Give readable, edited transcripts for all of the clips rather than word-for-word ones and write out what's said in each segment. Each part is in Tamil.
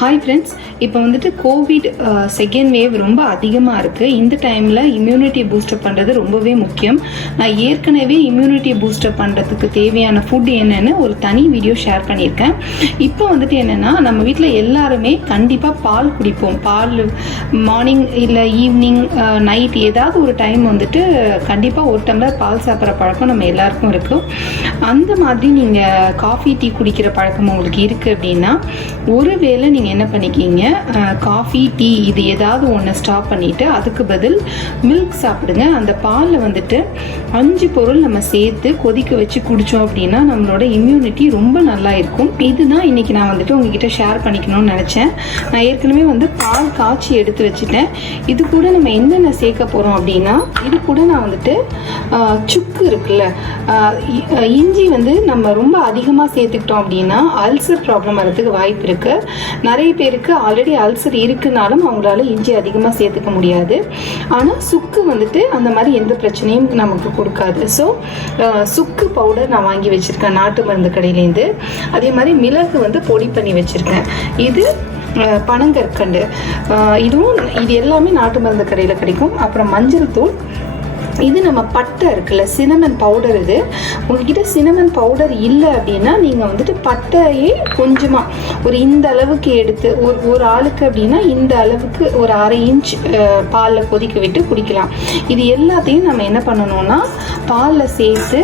ஹாய் ஃப்ரெண்ட்ஸ், இப்போ வந்துட்டு கோவிட் செகண்ட் வேவ் ரொம்ப அதிகமாக இருக்குது. இந்த டைமில் இம்யூனிட்டி பூஸ்டப் பண்ணுறது ரொம்பவே முக்கியம். நான் ஏற்கனவே இம்யூனிட்டி பூஸ்டப் பண்ணுறதுக்கு தேவையான ஃபுட் என்னென்னு ஒரு தனி வீடியோ ஷேர் பண்ணியிருக்கேன். இப்போ வந்துட்டு என்னென்னா, நம்ம வீட்டில் எல்லாருமே கண்டிப்பாக பால் குடிப்போம். பால் மார்னிங் இல்லை ஈவினிங் நைட் ஏதாவது ஒரு டைம் வந்துட்டு கண்டிப்பாக ஒரு டம்ளர் பால் சாப்பிட்ற பழக்கம் நம்ம எல்லாருக்கும் இருக்கும். அந்த மாதிரி நீங்கள் காஃபி டீ குடிக்கிற பழக்கம் உங்களுக்கு இருக்குது அப்படின்னா, ஒருவேளை நீங்கள் என்ன பண்ணிக்கிங்க, காஃபி டீ இது ஏதாவது ஒன்று ஸ்டாப் பண்ணிவிட்டு அதுக்கு பதில் மில்க் சாப்பிடுங்க. அந்த பாலில் வந்துட்டு 5 பொருள் நம்ம சேர்த்து கொதிக்க வச்சு குடித்தோம் அப்படின்னா நம்மளோட இம்யூனிட்டி ரொம்ப நல்லா இருக்கும். இதுதான் இன்றைக்கி நான் வந்துட்டு உங்ககிட்ட ஷேர் பண்ணிக்கணும்னு நினச்சேன். நான் ஏற்கனவே வந்து பால் காய்ச்சி எடுத்து வச்சுட்டேன். இது கூட நம்ம என்னென்ன சேர்க்க போகிறோம் அப்படின்னா, இது கூட நான் வந்துட்டு சுக்கு இருக்குல்ல, இஞ்சி வந்து நம்ம ரொம்ப அதிகமாக சேர்த்துக்கிட்டோம் அப்படின்னா அல்சர் ப்ராப்ளம் வரதுக்கு வாய்ப்பு இருக்குது. நிறைய பேருக்கு ஆல்ரெடி அல்சர் இருக்குனாலும் அவங்களால இஞ்சி அதிகமாக சேர்த்துக்க முடியாது. ஆனால் சுக்கு வந்துட்டு அந்த மாதிரி எந்த பிரச்சனையும் நமக்கு கொடுக்காது. ஸோ சுக்கு பவுடர் நான் வாங்கி வச்சுருக்கேன் நாட்டு மருந்து கடையிலேருந்து. அதே மாதிரி மிளகு வந்து பொடி பண்ணி வச்சுருக்கேன். இது பனங்கற்கண்டு, இது எல்லாமே நாட்டு மருந்து கடையில் கிடைக்கும். அப்புறம் மஞ்சள் தூள், இது நம்ம பட்டை இருக்குல்ல, சினமன் பவுடர். இது உங்ககிட்ட சினமன் பவுடர் இல்லை அப்படின்னா நீங்கள் வந்துட்டு பட்டையே கொஞ்சமாக ஒரு இந்த அளவுக்கு எடுத்து ஒரு ஆளுக்கு அப்படின்னா இந்த அளவுக்கு ஒரு 1/2 இன்ச் பாலில் கொதிக்க விட்டு குடிக்கலாம். இது எல்லாத்தையும் நம்ம என்ன பண்ணணும்னா பாலில் சேர்த்து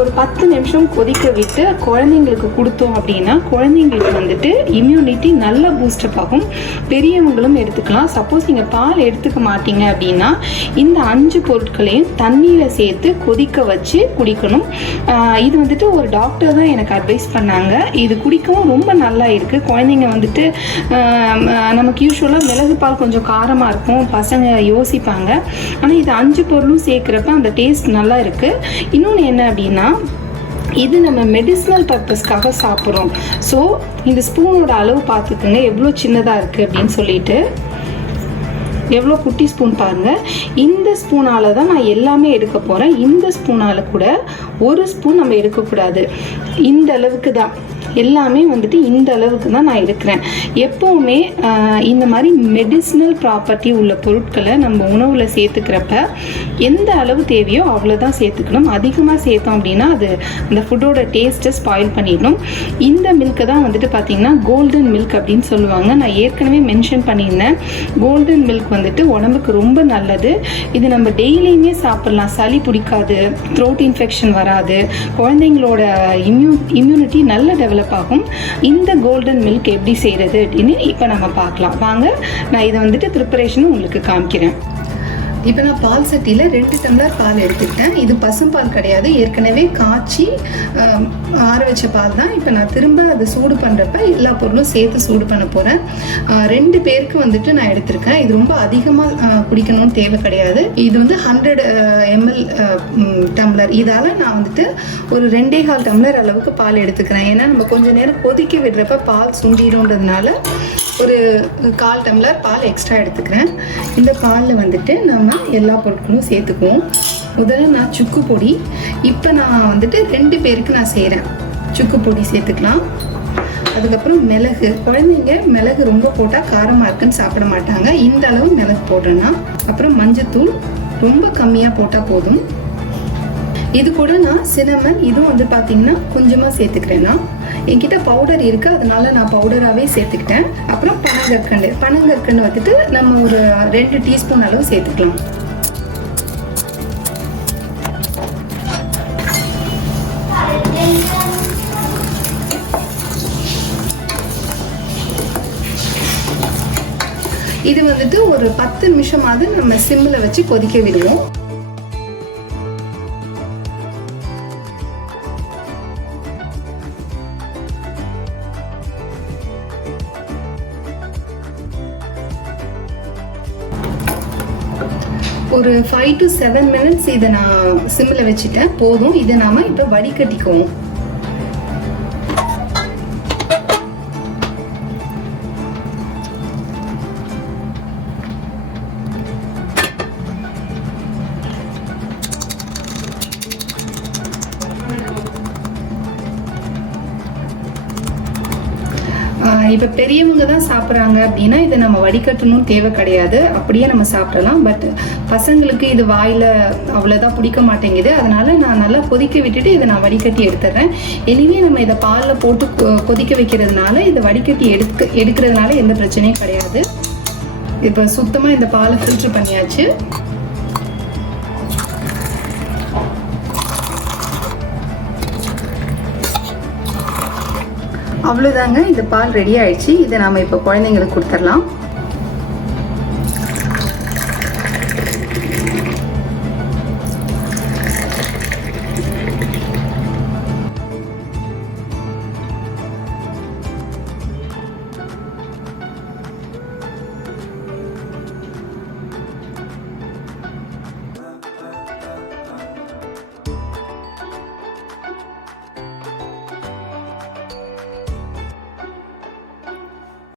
ஒரு 10 நிமிஷம் கொதிக்க விட்டு குழந்தைங்களுக்கு கொடுத்தோம் அப்படின்னா குழந்தைங்களுக்கு வந்துட்டு இம்யூனிட்டி நல்ல பூஸ்டப் ஆகும். பெரியவங்களும் எடுத்துக்கலாம். சப்போஸ் நீங்கள் பால் எடுத்துக்க மாட்டீங்க அப்படின்னா இந்த 5 பொருட்களையும் தண்ணியில் சேர்த்து கொதிக்க வச்சு குடிக்கணும். இது வந்துட்டு ஒரு டாக்டர் தான் எனக்கு அட்வைஸ் பண்ணாங்க. இது குடிக்கவும் ரொம்ப நல்லா இருக்குது. குழந்தைங்க வந்துட்டு நமக்கு யூஸ்வலாக மிளகு பால் கொஞ்சம் காரமாக இருக்கும், பசங்க யோசிப்பாங்க. ஆனால் இது 5 பொருளும் சேர்க்குறப்ப அந்த டேஸ்ட் நல்லா இருக்குது. இன்னொன்று என்ன அப்படின்னா, இது நம்ம மெடிசினல் பர்பஸ்க்காக சாப்பிட்றோம். ஸோ இந்த ஸ்பூனோட அளவு பார்த்துக்குங்க எவ்வளோ சின்னதாக இருக்குது அப்படின்னு சொல்லிட்டு. எவ்வளோ குட்டி ஸ்பூன் பாருங்கள். இந்த ஸ்பூனால் தான் நான் எல்லாமே எடுக்க போகிறேன். இந்த ஸ்பூனால் கூட ஒரு ஸ்பூன் நம்ம எடுக்கக்கூடாது. இந்த அளவுக்கு தான் எல்லாமே வந்துட்டு இந்த அளவுக்கு தான் நான் எடுக்கிறேன். எப்போவுமே இந்த மாதிரி மெடிசினல் ப்ராப்பர்ட்டி உள்ள பொருட்களை நம்ம உணவில் சேர்த்துக்கிறப்ப எந்த அளவு தேவையோ அவ்வளோதான் சேர்த்துக்கணும். அதிகமாக சேர்த்தோம் அப்படின்னா அது அந்த ஃபுட்டோட டேஸ்ட்டை ஸ்பாயில் பண்ணிடணும். இந்த மில்கை தான் வந்துட்டு பார்த்திங்கன்னா கோல்டன் மில்க் அப்படின்னு சொல்லுவாங்க. நான் ஏற்கனவே மென்ஷன் பண்ணியிருந்தேன். கோல்டன் மில்க் வந்துட்டு உடம்புக்கு ரொம்ப நல்லது. இது நம்ம டெய்லியுமே சாப்பிட்லாம். சளி பிடிக்காது, த்ரோட் இன்ஃபெக்ஷன் வராது, குழந்தைங்களோட இம்யூனிட்டி நல்ல டெவலப் ஆகும். இந்த கோல்டன் மில்க் எப்படி செய்கிறது அப்படின்னு இப்போ நம்ம பார்க்கலாம் வாங்க. நான் இதை வந்துட்டு ப்ரிப்பரேஷனும் உங்களுக்கு காமிக்கிறேன். இப்போ நான் பால் சட்டியில் 2 டம்ளர் பால் எடுத்துக்கிட்டேன். இது பசும்பால் கிடையாது, ஏற்கனவே காய்ச்சி ஆற வச்ச பால் தான். இப்போ நான் திரும்ப அதை சூடு பண்ணுறப்ப எல்லா பொருளும் சேர்த்து சூடு பண்ண போகிறேன். 2 பேருக்கு வந்துட்டு நான் எடுத்திருக்கேன். இது ரொம்ப அதிகமாக குடிக்கணும்னு தேவை கிடையாது. இது வந்து 100 ml டம்ளர். இதால் நான் வந்துட்டு ஒரு 2.25 டம்ளர் அளவுக்கு பால் எடுத்துக்கிறேன். ஏன்னா நம்ம கொஞ்சம் நேரம் கொதிக்க விடுறப்ப பால் சுண்டிடும்ன்றதுனால ஒரு 1/4 டம்ளர் பால் எக்ஸ்ட்ரா எடுத்துக்கிறேன். இந்த பாலில் வந்துட்டு நம்ம எல்லா பொருட்களும் சேர்த்துக்குவோம். முதல்ல நான் சுக்கு பொடி, இப்போ நான் வந்துட்டு 2 பேருக்கு நான் செய்கிறேன். சுக்கு பொடி சேர்த்துக்கலாம். அதுக்கப்புறம் மிளகு, குழந்தைங்க மிளகு ரொம்ப போட்டால் காரமாக இருக்குன்னு சாப்பிட மாட்டாங்க. இந்த அளவு மிளகு போடுறேன்னா. அப்புறம் மஞ்சத்தூள் ரொம்ப கம்மியாக போட்டால் போதும். இது கூட நான் சினமன், இதுவும் வந்து பார்த்தீங்கன்னா கொஞ்சமாக சேர்த்துக்கிறேன்னா. என்கிட்ட பவுடர் இருக்குது, அதனால நான் பவுடராகவே சேர்த்துக்கிட்டேன். அப்புறம் பனங்கற்கண்டு வந்துட்டு நம்ம ஒரு 2 டீஸ்பூன் அளவு சேர்த்துக்கலாம். இது வந்துட்டு ஒரு 10 நிமிஷமாவது நம்ம சிம்மில் வச்சு கொதிக்க விடுவோம். ஒரு 5 to 7 மினிட்ஸ் இதை நான் சிம்மில் வச்சுட்டேன். போதும். இதை நாம் இப்போ வடிகட்டிக்குவோம். இப்போ பெரியவங்க தான் சாப்பிட்றாங்க அப்படின்னா இதை நம்ம வடிகட்டணும்னு தேவை கிடையாது, அப்படியே நம்ம சாப்பிடலாம். பட் பசங்களுக்கு இது வாயில் அவ்வளோதான் பிடிக்க மாட்டேங்குது, அதனால நான் நல்லா கொதிக்க விட்டுட்டு இதை நான் வடிகட்டி எடுத்துடுறேன். எனிவே நம்ம இதை பாலில் போட்டு கொதிக்க வைக்கிறதுனால இதை வடிகட்டி எடுக்கிறதுனால எந்த பிரச்சனையும் கிடையாது. இப்போ சுத்தமாக இந்த பாலை ஃபில்டர் பண்ணியாச்சு. அவ்வளோதாங்க, இந்த பால் ரெடி ஆயிடுச்சு. இதை நாம் இப்போ குழந்தைங்களுக்கு கொடுத்துடலாம்.